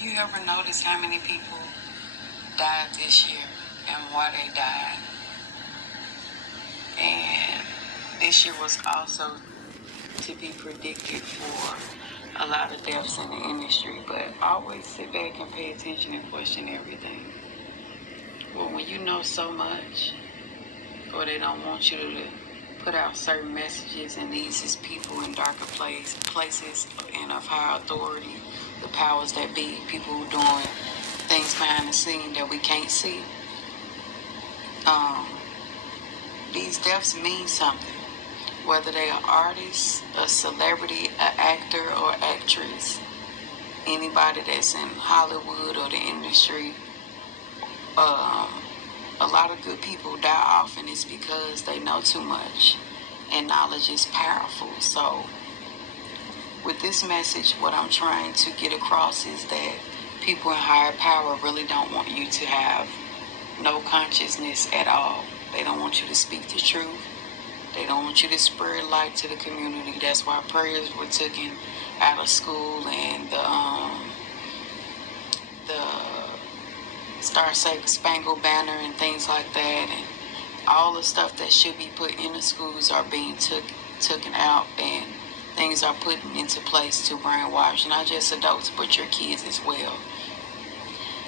You ever notice how many people died this year and why they died? And this year was also to be predicted for a lot of deaths in the industry, but always sit back and pay attention and question everything. Well, when you know so much, or they don't want you to put out certain messages, and these is people in darker places and of higher authority, the powers that be, people who doing things behind the scene that we can't see. These deaths mean something, whether they are artists, a celebrity, an actor or actress, anybody that's in Hollywood or the industry. A lot of good people die often is because they know too much, and knowledge is powerful. So with this message, what I'm trying to get across is that people in higher power really don't want you to have no consciousness at all. They don't want you to speak the truth. They don't want you to spread light to the community. That's why prayers were taken out of school, and the Star Spangled Banner and things like that, and all the stuff that should be put in the schools are being taken out, and things are put into place to brainwash not just adults but your kids as well.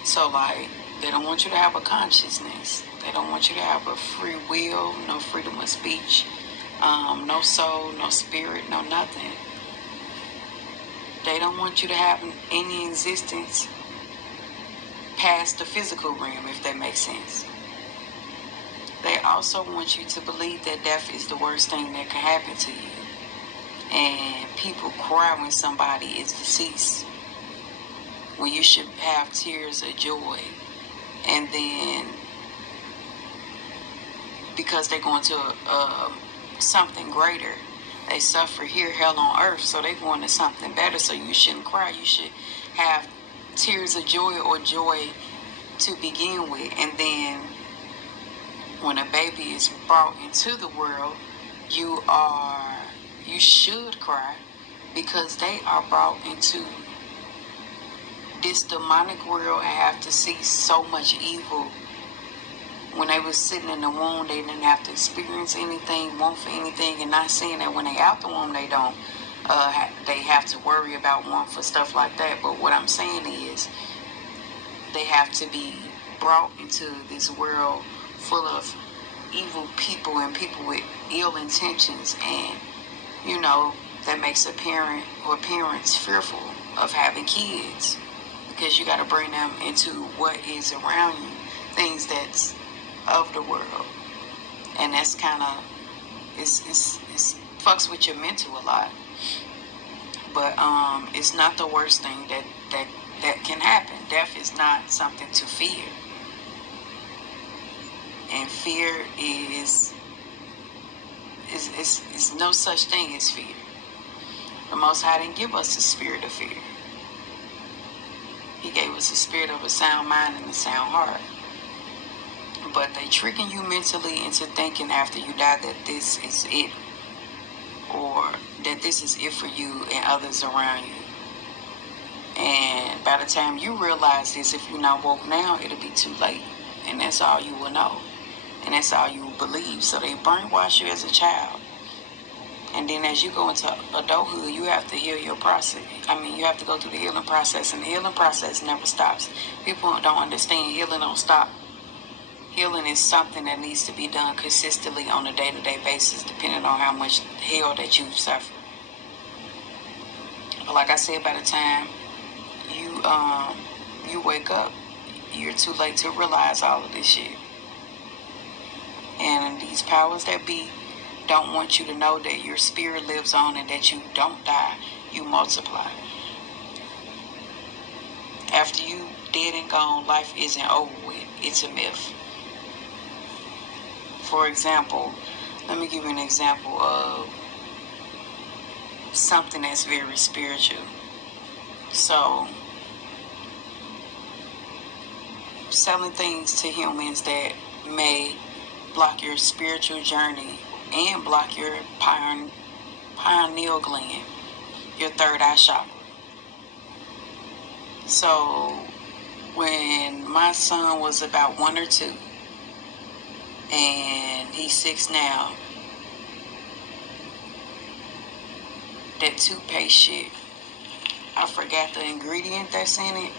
So like, they don't want you to have a consciousness. They don't want you to have a free will, no freedom of speech, no soul, no spirit, no nothing. They don't want you to have any existence past the physical realm, if that makes sense. They also want you to believe that death is the worst thing that can happen to you. And people cry when somebody is deceased, when you should have tears of joy. And then, because they're going to something greater, they suffer here, hell on earth, so they're going to something better. So you shouldn't cry. You should have tears of joy or joy to begin with. And then when a baby is brought into the world, you should cry, because they are brought into this demonic world and have to see so much evil. When they were sitting in the womb, they didn't have to experience anything, want for anything. And not saying that when they out the womb, they don't. They have to worry about want for stuff like that. But what I'm saying is, they have to be brought into this world full of evil people and people with ill intentions. And, that makes a parent or parents fearful of having kids, because you got to bring them into what is around you, things that's of the world. And that's kind of, it's fucks with your mental a lot. But it's not the worst thing that can happen. Death is not something to fear. And fear is no such thing as fear. The Most High didn't give us the spirit of fear. He gave us a spirit of a sound mind and a sound heart. But they tricking you mentally into thinking after you die that this is it, or that this is it for you and others around you. And by the time you realize this, if you're not woke now, it'll be too late. And that's all you will know. And that's all you will believe. So they brainwash you as a child. And then as you go into adulthood, you have to heal your process. You have to go through the healing process. And the healing process never stops. People don't understand healing don't stop. Healing is something that needs to be done consistently on a day-to-day basis, depending on how much hell that you've suffered. Like I said, by the time you wake up, you're too late to realize all of this shit. And these powers that be don't want you to know that your spirit lives on and that you don't die, you multiply. After you dead and gone, life isn't over with. It's a myth. For example, let me give you an example of something that's very spiritual. So, selling things to humans that may block your spiritual journey and block your pineal gland, your third eye chakra. So when my son was about 1 or 2, and he's 6 now, that toothpaste shit, I forgot the ingredient that's in it.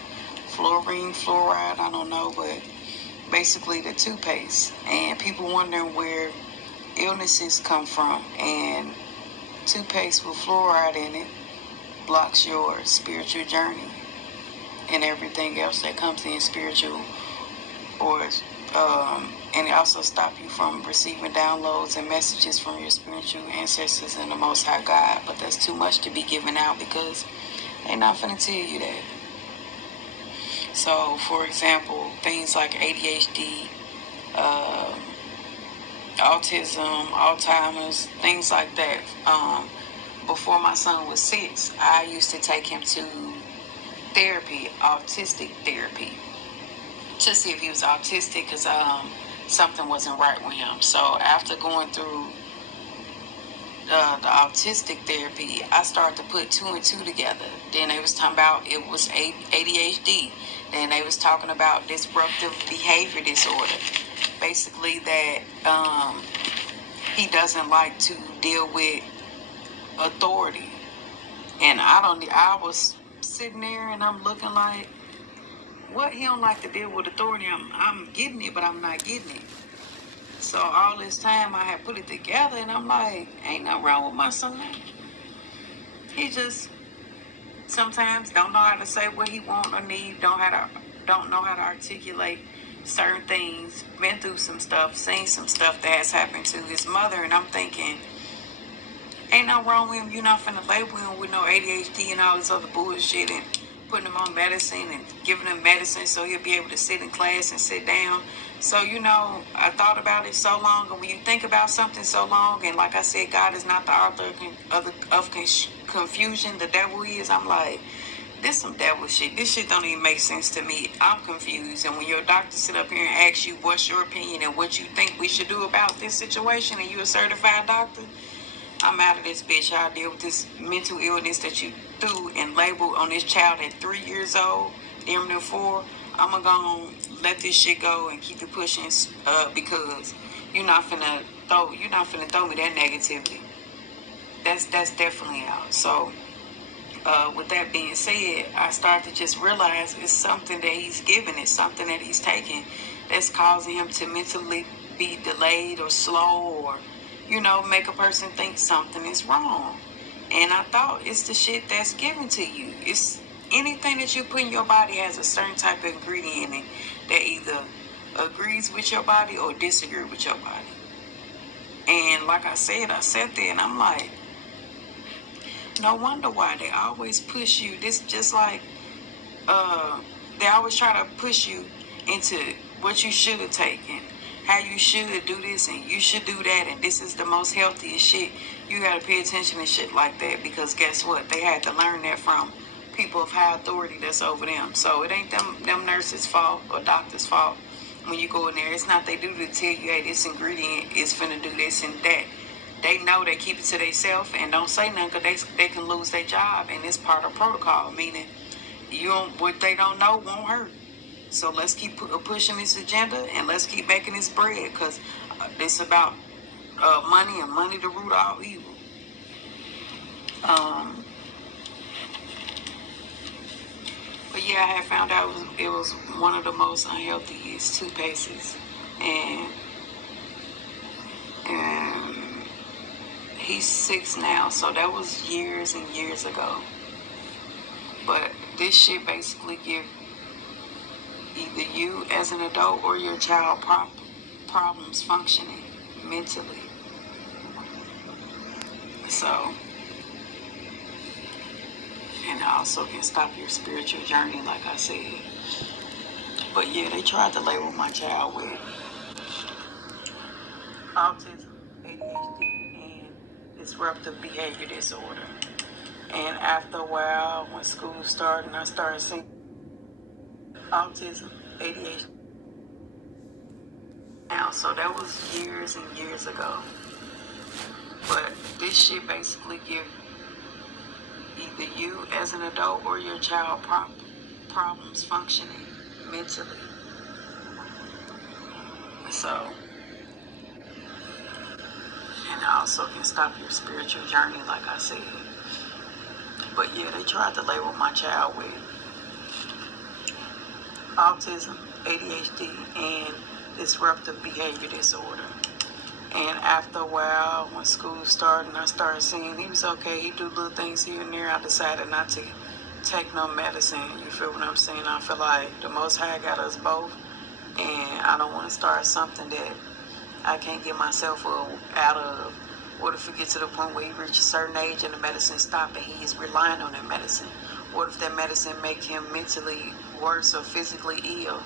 Fluorine, fluoride, I don't know, but basically the toothpaste. And people wondering where illnesses come from. And toothpaste with fluoride in it blocks your spiritual journey and everything else that comes in spiritual, or and it also stop you from receiving downloads and messages from your spiritual ancestors and the Most High God. But that's too much to be given out because they're not finna tell you that. So, for example, things like ADHD, autism, Alzheimer's, things like that. Before my son was 6, I used to take him to therapy, autistic therapy, to see if he was autistic because something wasn't right with him. So after going through the autistic therapy, I started to put 2 and 2 together. Then they was talking about it was ADHD. Then they was talking about disruptive behavior disorder. Basically that he doesn't like to deal with authority. And I was sitting there and I'm looking like, what, he don't like to deal with authority? I'm getting it, but I'm not getting it. So all this time I had put it together and I'm like, ain't nothing wrong with my son. He just sometimes don't know how to say what he want or need, don't know how to articulate certain things, been through some stuff, seen some stuff that has happened to his mother, and I'm thinking, ain't nothing wrong with him. You're not finna label him with no ADHD and all this other bullshit and putting him on medicine and giving him medicine so he'll be able to sit in class and sit down. So, I thought about it so long, and when you think about something so long, and like I said, God is not the author of confusion, the devil is. I'm like, this some devil shit. This shit don't even make sense to me. I'm confused. And when your doctor sit up here and asks you what's your opinion and what you think we should do about this situation, and you a certified doctor, I'm out of this bitch. I'll deal with this mental illness that you threw and labeled on this child at 3 years old, damn near 4. I'm gonna let this shit go and keep it pushing because you're not finna throw me that negativity. That's definitely out. So with that being said, I started to just realize it's something that he's giving, it's something that he's taking that's causing him to mentally be delayed or slow, or make a person think something is wrong. And I thought it's the shit that's given to you. It's anything that you put in your body has a certain type of ingredient in it that either agrees with your body or disagrees with your body. And like I said, I sat there and I'm like, no wonder why they always push you. This just like they always try to push you into what you should have taken, how you should do this and you should do that, and this is the most healthiest shit. You gotta pay attention to shit like that, because guess what? They had to learn that from people of high authority that's over them. So it ain't them nurses' fault or doctors' fault when you go in there. It's not they do to tell you, hey, this ingredient is finna do this and that. They know they keep it to themselves and don't say nothing because they can lose their job, and it's part of protocol, meaning what they don't know won't hurt. So let's keep pushing this agenda and let's keep making this bread, because it's about money, and money the root of all evil. But yeah, I had found out it was one of the most unhealthiest toothpastes, and he's 6 now, so that was years and years ago. But this shit basically give either you as an adult or your child problems functioning mentally. So, and it also can stop your spiritual journey, like I said. But yeah, they tried to label my child with autism, ADHD, and disruptive behavior disorder. And after a while, when school started and I started seeing autism, ADHD. Now, so that was years and years ago. But this shit basically give either you as an adult or your child problems functioning mentally. So, and it also can stop your spiritual journey, like I said. But yeah, they tried to label my child with autism, ADHD, and disruptive behavior disorder. And after a while, when school started and I started seeing he was okay, he do little things here and there, I decided not to take no medicine. You feel what I'm saying? I feel like the Most High got us both, and I don't want to start something that I can't get myself out of. What if we get to the point where he reaches a certain age and the medicine stops and he is relying on that medicine? What if that medicine make him mentally worse or physically ill?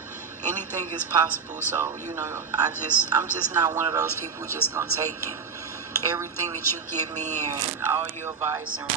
Anything is possible. So, I'm just not one of those people who just gonna take in everything that you give me and all your advice and